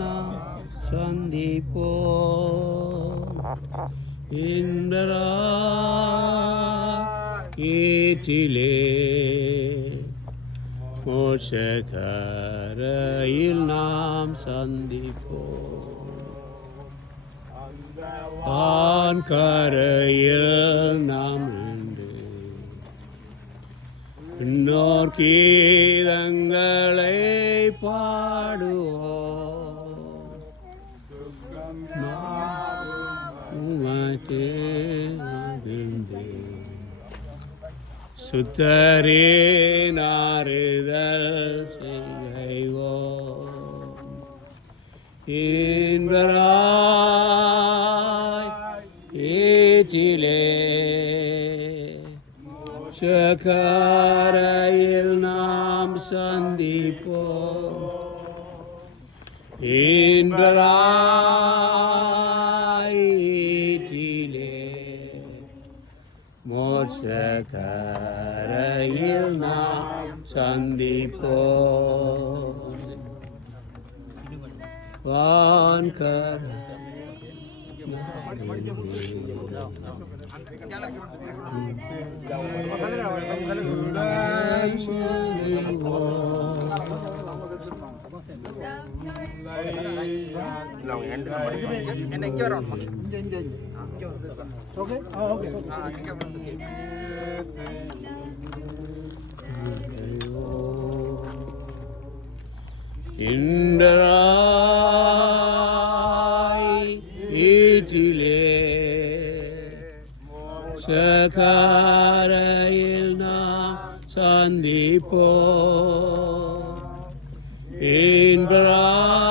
நாம் சந்திப்போம் ஏற்றிலே மோட்சக்கரையில் நாம் சந்திப்போம் வான்கரையில் நாம் நின்று இன்னோர் கீதங்களை பாடுவோம் சுத்தரின் ஆறுதல் செய்வோம் இன்பராய் ஏற்றிலே சக்கரையில் நாம் சந்திப்போம் இன்பராய் ஏற்றிலே மோட்சக்கரையில் நாம் சந்திப்போம் வான்கரை இன்றராய் ஈற்றிலே சக்கரையில் நாம் சந்திப்போம் இன்றராய்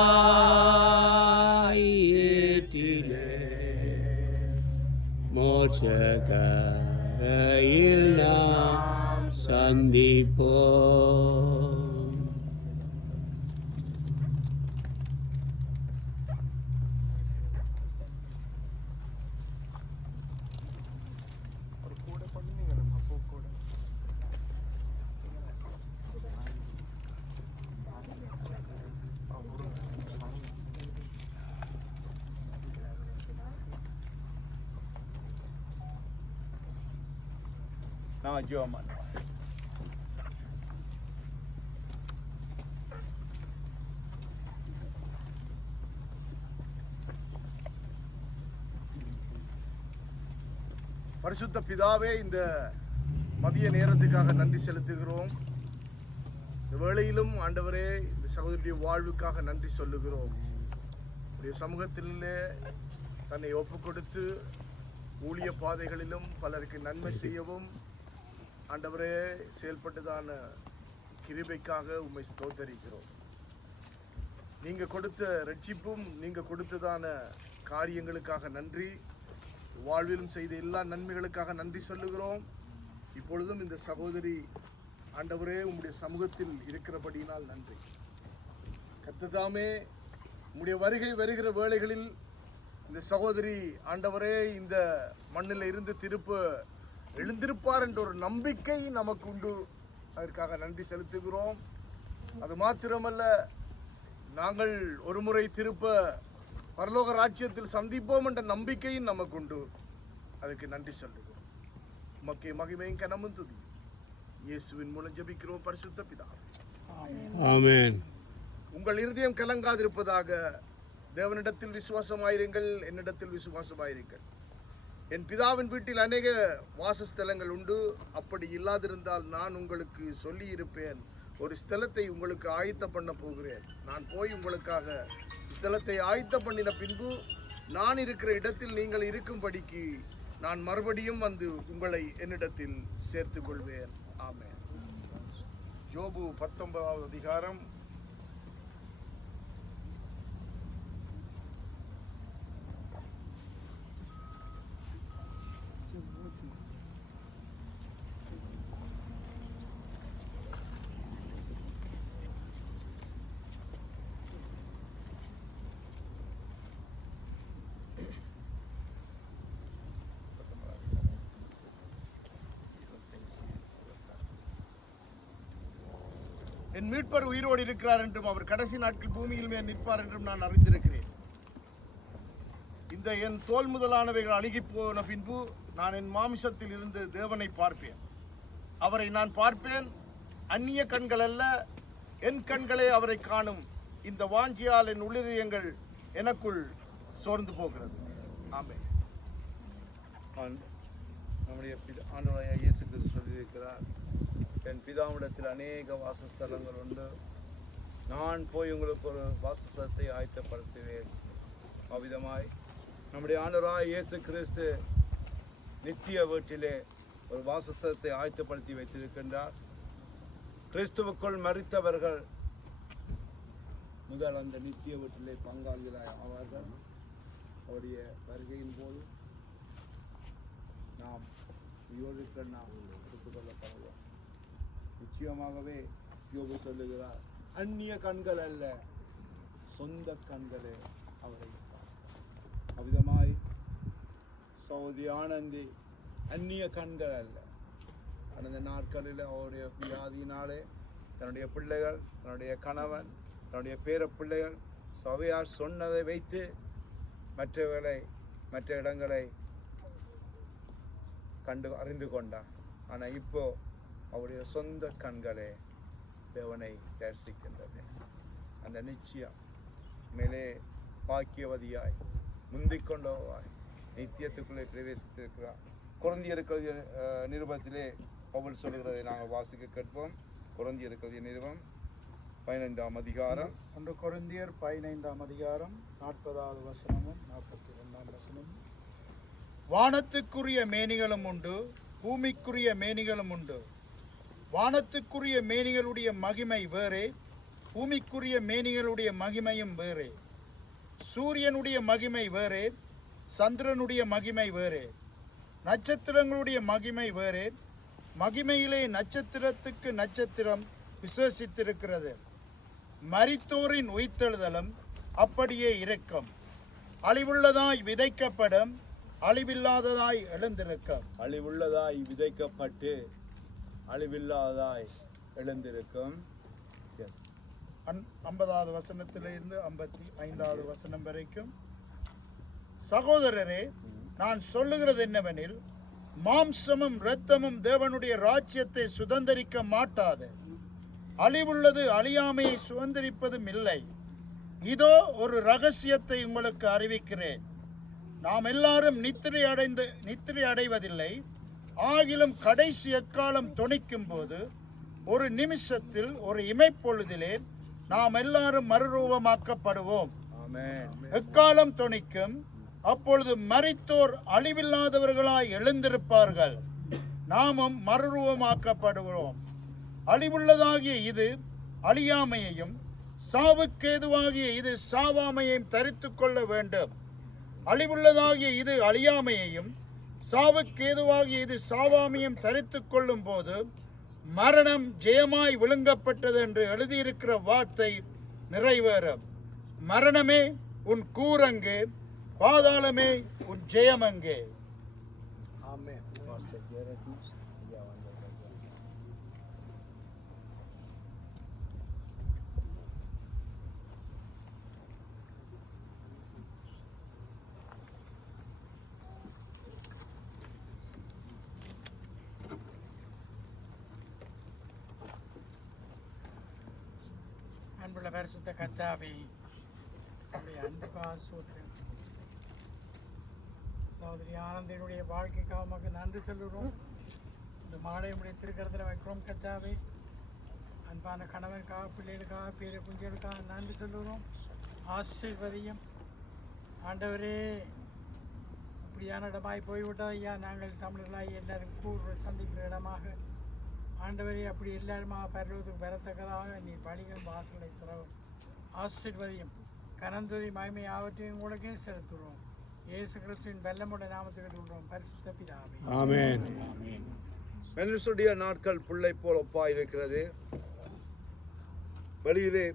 ஈற்றிலே மோட்சக்கரையில் நாம் சந்திப்போம். பரிசுத்த பிதாவே, இந்த மதிய நேரத்துக்காக நன்றி செலுத்துகிறோம். இந்த வேளையிலும் ஆண்டவரே, இந்த சகோதரியுடைய வாழ்வுக்காக நன்றி சொல்லுகிறோம். உடைய சமூகத்திலே தன்னை ஒப்பு கொடுத்து ஊழிய பாதைகளிலும் பலருக்கு நன்மை செய்யவும் ஆண்டவரே செயல்பட்டதான கிருபைக்காக உம்மை ஸ்தோத்தரிக்கிறோம். நீங்கள் கொடுத்த ரட்சிப்பும் நீங்கள் கொடுத்ததான காரியங்களுக்காக நன்றி. வாழ்விலும் செய்த எல்லா நன்மைகளுக்காக நன்றி சொல்லுகிறோம். இப்பொழுதும் இந்த சகோதரி ஆண்டவரே உம்முடைய சமூகத்தில் இருக்கிறபடியினால் நன்றி. கர்த்ததாமே, உம்முடைய வருகை வருகிற வேளைகளில் இந்த சகோதரி ஆண்டவரே இந்த மண்ணில் இருந்து திருப்ப எழுந்திருப்பார் என்ற ஒரு நம்பிக்கை நமக்கு உண்டு. அதற்காக நன்றி செலுத்துகிறோம். அது மாத்திரமல்ல, நாங்கள் ஒரு முறை திருப்ப பரலோக ராஜ்யத்தில் சந்திப்போம் என்ற நம்பிக்கையும் நமக்கு உண்டு. அதுக்கு நன்றி சொல்லுகிறோம். உமக்கே மகிமையும் கனமும் துதியும் இயேசுவின் மூலம் ஜெபிக்கிறோம் பரிசுத்த பிதாவே, ஆமென். உங்கள் இருதயம் கலங்காதிருப்பதாக. தேவனிடத்தில் விசுவாசமாயிருங்கள், என்னிடத்தில் விசுவாசமாயிருங்கள். என் பிதாவின் வீட்டில் அநேக வாசஸ்தலங்கள் உண்டு. அப்படி இல்லாதிருந்தால் நான் உங்களுக்கு சொல்லி இருப்பேன். ஒரு ஸ்தலத்தை உங்களுக்கு ஆயத்த பண்ண போகிறேன். நான் போய் உங்களுக்காக ஸ்தலத்தை ஆயத்த பண்ணின பின்பு நான் இருக்கிற இடத்தில் நீங்கள் இருக்கும்படிக்கு நான் மறுபடியும் வந்து உங்களை என்னிடத்தில் சேர்த்து கொள்வேன். ஆமென். யோபு 19வது அதிகாரம் 8 என் மீட்பர் உயிரோடு இருக்கிறார் என்றும் அவர் கடைசி நாட்கள் பூமியில் மேல் நிற்பார் என்றும் நான் அறிந்திருக்கிறேன். இந்த என் தோல் முதலானவைகள் அழுகி போன பின்பு நான் என் மாமிசத்தில் இருந்து தேவனை பார்ப்பேன். அவரை நான் பார்ப்பேன், அந்நிய கண்கள் அல்ல, என் கண்களே அவரை காணும். இந்த வாஞ்சியால் என் உள்ளிதயங்கள் எனக்குள் சோர்ந்து போகிறது. ஆமென். நம்முடைய ஆண்டவராகிய இயேசு கிறிஸ்து சொல்லியிருக்கிறார், என் பிதாவிடத்தில் அநேக வாசஸ்தலங்கள் உண்டு, நான் போய் உங்களுக்கு ஒரு வாசஸ்தலத்தை ஆயத்தப்படுத்துவேன். அவ்விதமாய் நம்முடைய ஆண்டவராகிய இயேசு கிறிஸ்து நித்திய வீட்டிலே ஒரு வாசஸ்தலத்தை ஆயத்தப்படுத்தி வைத்திருக்கின்றார். கிறிஸ்துவுக்குள் மரித்தவர்கள் முதல் அந்த நித்திய வீட்டிலே பங்காளிகளாய் ஆவார்கள். அவருடைய வருகையின் போது நாம் உயிரோடு நாம் எடுத்துக்கொள்ளப்படுவோம். நிச்சயமாகவே யோபு சொல்லுகிறார், அந்நிய கண்கள் அல்ல, சொந்த கண்களே அவரை. அவ்விதமாய் சகோதரி ஆனந்தி அந்நிய கண்கள் அல்ல. கடந்த நாட்களில் அவருடைய வியாதியினாலே தன்னுடைய பிள்ளைகள், தன்னுடைய கணவன், தன்னுடைய பேர பிள்ளைகள் சபையார் சொன்னதை வைத்து மற்ற இடங்களை கண்டு அறிந்து கொண்டார். ஆனால் இப்போ அவருடைய சொந்த கண்களே தேவனை தரிசிக்கின்றது. அந்த நிச்சயம் மேலே பாக்கியவதியாய் முந்திக் கொண்டவாய் நித்தியத்துக்குள்ளே பிரவேசித்திருக்கிறார். கொரிந்தியருக்கு நிருபத்திலே பவுல் சொல்லுகிறதை நாங்கள் வாசிக்க கேட்போம். கொரிந்தியருக்கு நிருபம் 15ஆம் அதிகாரம். 1 கொரிந்தியர் 15ஆம் அதிகாரம் 40வது வசனமும் 42ஆம் வசனமும். வானத்துக்குரிய மேனிகளும் உண்டு, பூமிக்குரிய மேனிகளும் உண்டு. வானத்துக்குரிய மேனிகளுடைய மகிமை வேறே, பூமிக்குரிய மேனிகளுடைய மகிமையும் வேறே. சூரியனுடைய மகிமை வேறே, சந்திரனுடைய மகிமை வேறே. நட்சத்திரங்களுடைய மகிமை வேறே. மகிமையிலே நட்சத்திரத்துக்கு நட்சத்திரம் விசேஷித்திருக்கிறது. மரித்தோரின் உயிர்த்தெழுதலும் அப்படியே இருக்கும். அழிவுள்ளதாய் விதைக்கப்படும், அழிவில்லாததாய் எழுந்திருக்கும். அழிவுள்ளதாய் விதைக்கப்பட்டு அழிவில்லாததாய் எழுந்திருக்கும். 50வது வசனத்திலிருந்து 55வது வசனம் வரைக்கும். சகோதரரே, நான் சொல்லுகிறது என்னவெனில், மாம்சமும் இரத்தமும் தேவனுடைய ராஜ்யத்தை சுதந்தரிக்க மாட்டாது. அழிவுள்ளது அழியாமையை சுதந்தரிப்பதும் இல்லை. இதோ ஒரு ரகசியத்தை உங்களுக்கு அறிவிக்கிறேன். நாம் எல்லாரும் நித்திரை அடைவதில்லை. ஆகிலும் கடைசி எக்காலம் தொனிக்கும் போது, ஒரு நிமிஷத்தில், ஒரு இமைப்பொழுதிலே நாம் எல்லாரும் மறுரூபமாக்கப்படுவோம். எக்காலம் தொனிக்கும், அப்பொழுது மரித்தோர் அழிவில்லாதவர்களாய் எழுந்திருப்பார்கள், நாமும் மறுரூபமாக்கப்படுகிறோம். அழிவுள்ளதாகிய இது அழியாமையையும், சாவுக்கேதுவாகிய இது சாவாமையையும் தரித்து கொள்ள வேண்டும். அழிவுள்ளதாகிய இது அழியாமையையும், சாவுக்கேதுவாகிய இது சாவாமையும் தரித்து கொள்ளும் போது மரணம் ஜெயமாய் விழுங்கப்பட்டது என்று எழுதியிருக்கிற வார்த்தை நிறைவேறும். மரணமே உன் கூரங்கே, பாதாளமே உன் ஜெயமங்கே. ஆமென். அன்புள்ள பரிசுத்த கர்த்தாவே, உடைய அன்புக்காக சோத்திரம். சகோதரி ஆனந்தினுடைய வாழ்க்கைக்காக நமக்கு நன்றி சொல்லுகிறோம். இந்த மாலையுடைய திருக்கரத்தில் வைக்கிறோம் கர்த்தாவே. அன்பான கணவனுக்காக, பிள்ளைகளுக்காக, பேர குஞ்சுகளுக்காக நன்றி சொல்லுகிறோம். ஆசீர்வதியும் ஆண்டவரே. இப்படியான இடமாய் போய்விட்டது ஐயா. நாங்கள் தமிழர்களாய் எல்லாரும் கூறு சந்திக்கிற இடமாக ஆண்டவரே, அப்படி எல்லாருமாக பரலோகத்துக்கு பெறத்தக்கதாக நீ வழிகள் வாசலை திறவும். ஆசீர்வதியும் கனந்ததி மகிமை ஆவற்றையும் உங்களுக்கே செலுத்துகிறோம். இயேசு கிறிஸ்துவின் வெல்லமுடைய நாமத்துக்கு சொல்கிறோம், பரிசுத்த பிதாவே. ஆமென். மனுஷனுடைய நாட்கள் புல்லை போல் ஒப்பாய் இருக்கிறது. வெளியிலே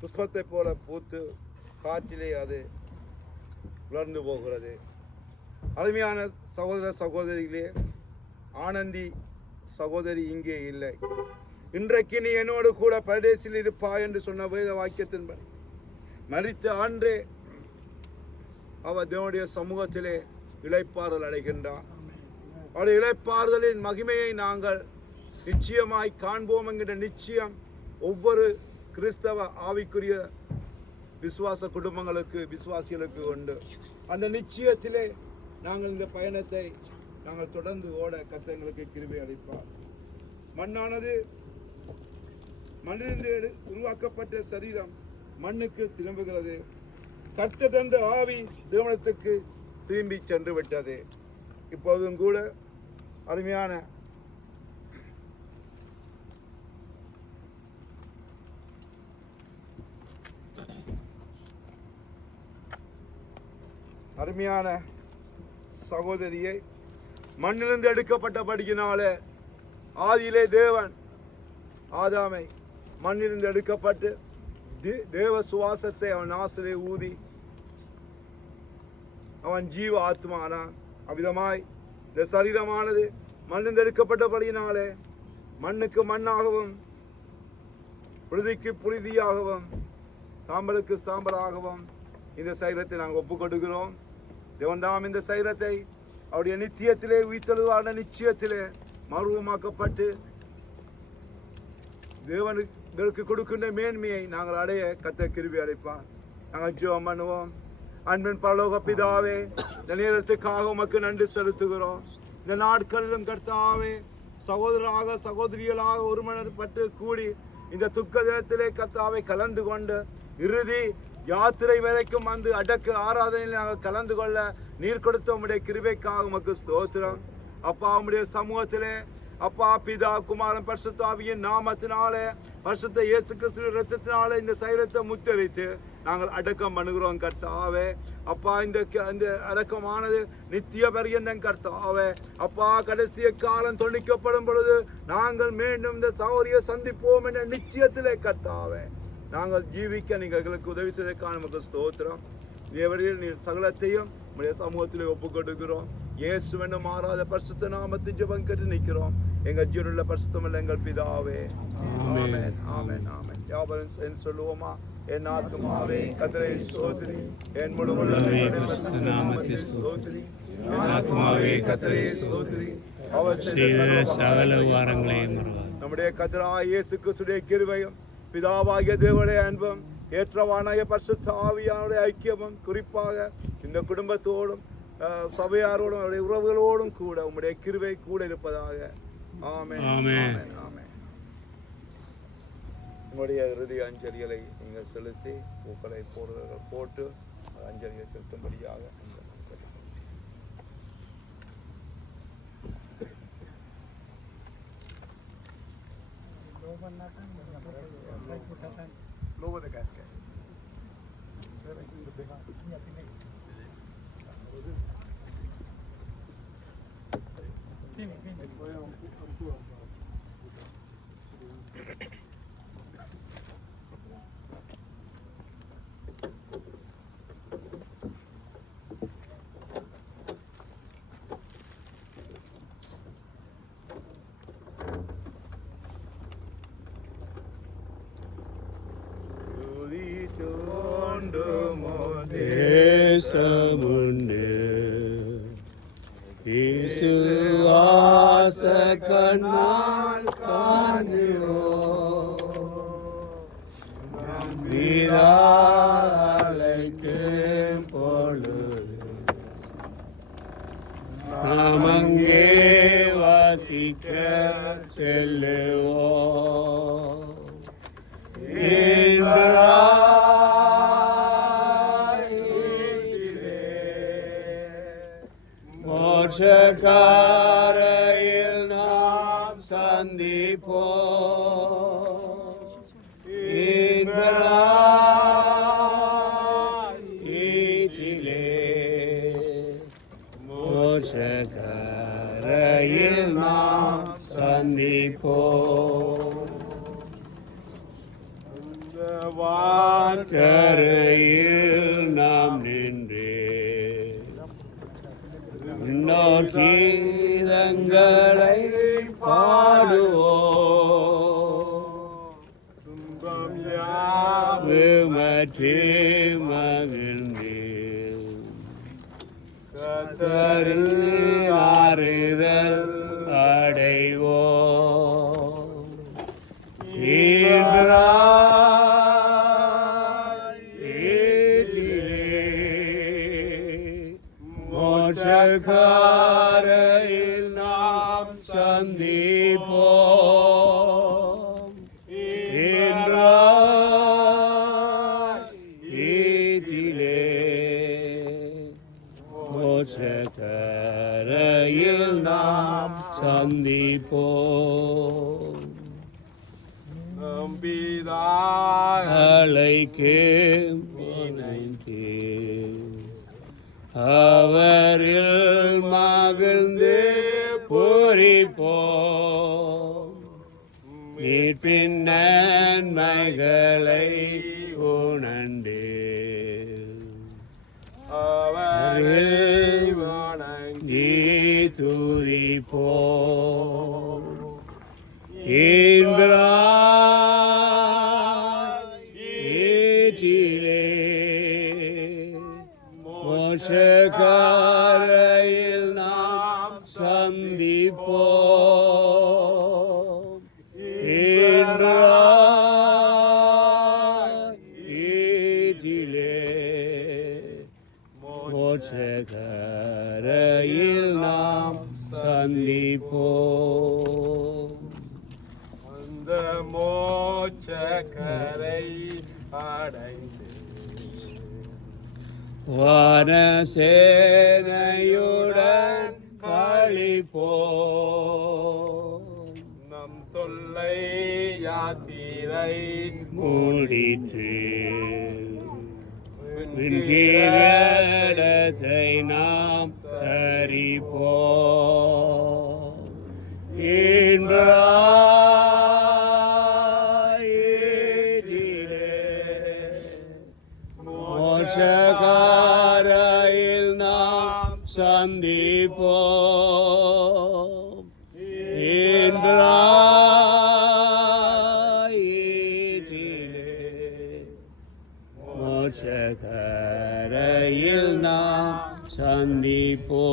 புஷ்பத்தை போல பூத்து காற்றிலே அது உலர்ந்து போகிறது. அருமையான சகோதர சகோதரிகளே, ஆனந்தி சகோதரி இங்கே இல்லை. இன்றைக்கு நீ என்னோடு கூட பரதேசில் இருப்பாய் என்று சொன்ன வேத வாக்கியத்தின்படி மரித்த அன்றே அவர் தேவனுடைய சமூகத்திலே இளைப்பாறுதல் அடைகின்றார். அவருடைய இளைப்பாறுதலின் மகிமையை நாங்கள் நிச்சயமாய் காண்போம் என்கிற நிச்சயம் ஒவ்வொரு கிறிஸ்தவ ஆவிக்குரிய விசுவாச குடும்பங்களுக்கு விசுவாசிகளுக்கு உண்டு. அந்த நிச்சயத்திலே நாங்கள் இந்த பயணத்தை நாங்கள் தொடர்ந்து ஓட கர்த்தர் எங்களுக்கு கிருபை அளிப்பார். மண்ணானது மண்ணிலிருந்து உருவாக்கப்பட்ட சரீரம் மண்ணுக்கு திரும்புகிறது. கர்த்தர் தந்த ஆவி திருமணத்துக்கு திரும்பி சென்று விட்டது. இப்போதும் கூட அருமையான சகோதரியை மண்ணிலிருந்து எடுக்கப்பட்டபடியினாலே ஆதியிலே தேவன் ஆதாமை மண்ணிலிருந்து எடுக்கப்பட்டு தேவ சுவாசத்தை அவன் ஆசிலே ஊதி அவன் ஜீவ ஆத்மானான். அவ்விதமாய் இந்த சரீரமானது மண்ணிலிருந்து எடுக்கப்பட்டபடியினாலே மண்ணுக்கு மண்ணாகவும் புழுதிக்கு புழுதியாகவும் சாம்பலுக்கு சாம்பலாகவும் இந்த சரீரத்தை நாங்கள் ஒப்புக் கொடுக்கிறோம். தேவன்தாம் இந்த சரீரத்தை அவருடைய நித்தியத்திலே உயிர்த்தெழுவான நிச்சயத்திலே மறுவமாக்கப்பட்டு தேவனுக்கு கொடுக்கின்ற மேன்மையை நாங்கள் அடைய கர்த்தர் கிருபை அளிப்பார். நாங்கள் ஜெபம் பண்ணுவோம். அன்பின் பரலோக பிதாவே, இந்த நேரத்துக்காக உமக்கு நன்றி செலுத்துகிறோம். இந்த நாட்களிலும் கர்த்தாவே சகோதரராக சகோதரிகளாக ஒருமனப்பட்டு கூடி இந்த துக்க தினத்திலே கர்த்தாவை கலந்து கொண்டு இறுதி யாத்திரை வரைக்கும் வந்து அடக்கு ஆராதனையில் நாங்கள் கலந்து கொள்ள நீர் கொடுத்த உம்முடைய கிருபைக்காக உமக்கு ஸ்தோத்திரம். அப்பா உம்முடைய சமூகத்திலே அப்பா பிதா குமாரன் பரிசுத்த ஆவியின் நாமத்தினாலே பரிசுத்த இயேசு கிறிஸ்துவின் இரத்தத்தினாலே இந்த சரீரத்தை முத்தரித்து நாங்கள் அடக்கம் பண்ணுகிறோம் கர்த்தாவே. அப்பா இந்த அடக்கமானது நித்திய பரியந்தம் கர்த்தாவே. அப்பா கடைசிய காலம் தொனிக்கப்படும் பொழுது நாங்கள் மீண்டும் இந்த சௌரிய சந்திப்போம் என்ற நிச்சயத்திலே கர்த்தாவே நாங்கள் ஜீவிக்க நீங்கள் எங்களுக்கு உதவி செய்ததற்கான நமக்கு ஸ்தோத்திரம். தேவரீர் நீர் சகலத்தையும் நம்முடைய சமூகத்திலே ஒப்புக் கொடுக்கிறோம். இயேசுவென மாறாத பரிசுத்த நாமத்தின் ஜெபம் கேட்டு நிற்கிறோம் எங்கள் ஜீவனுள்ள பரிசுத்தமுள்ள எங்கள் பிதாவே. ஆமென் ஆமென் ஆமென். யாவரும் சொல்லுவோமா? என் ஆத்துமாவே கர்த்தரை ஸ்தோத்திரி, என் முழு உள்ளமே நாமத்தை ஸ்தோத்திரி, என் ஆத்துமாவே கர்த்தரை ஸ்தோத்திரி, அவர் செய்த சகல உபகாரங்களையும் மறவாதே. நம்முடைய கர்த்தராகிய இயேசு கிறிஸ்துவின் கிருபையும் பிதாவாகிய தேவனுடைய அன்பும் ஏற்றவானாகிய பரிசுத்த ஆவியானுடைய ஐக்கியமும் குறிப்பாக இந்த குடும்பத்தோடும் சபையாரோடும் அவருடைய உறவுகளோடும் கூட உம்முடைய கிருபை கூட இருப்பதாக. ஆமென் ஆமென் ஆமென். உங்களுடைய இறுதி அஞ்சலிகளை நீங்கள் செலுத்தி பூக்களை போட்டு அஞ்சலியை செலுத்தும்படியாக lower the casket. விசுவாச கண்ணால் காண்கிறோம் விதாலைக்கும் பொழுது நாம் அங்கே வாசிக்க செல்லுவோம். மோட்சக்காரையில் நாம் சந்திப்போம். ஈட்டிலே மோட்சக்காரையில் நாம் சந்திப்போம். வான்கரையில் நாம் நின்று கீதங்களை பாடுவோம். பற்றி மகிழ்ந்தேன் கர்த்தரில் ஆறுதல் அடைவோம் மோட்சக்காரையில் நாம் சந்திப்போம் ஈட்டிலே மோட்சக்காரையில் நாம் சந்திப்போம் அழைக்கு அவரில் மகிழ்ந்து பூரிப்போம் மீட்பின் நன்மைகளை உணர்ந்து அவரில் வணங்கி துதிப்போம் மோட்சக்காரையில் நாம் சந்திப்போம் மோட்சக்காரையில் நாம் சந்திப்போம் அந்த மோட்சக்கரை அடைந்து வானசேனையுடன் களிப்போம் நம் தொல்லை யாத்திரை மூடிற்று விண்கீழடத்தை நாம் தரிப்போம் மோட்சக்காரையில் நாம் சந்திப்போம் மோட்சக்காரையில் நாம் சந்திப்போம்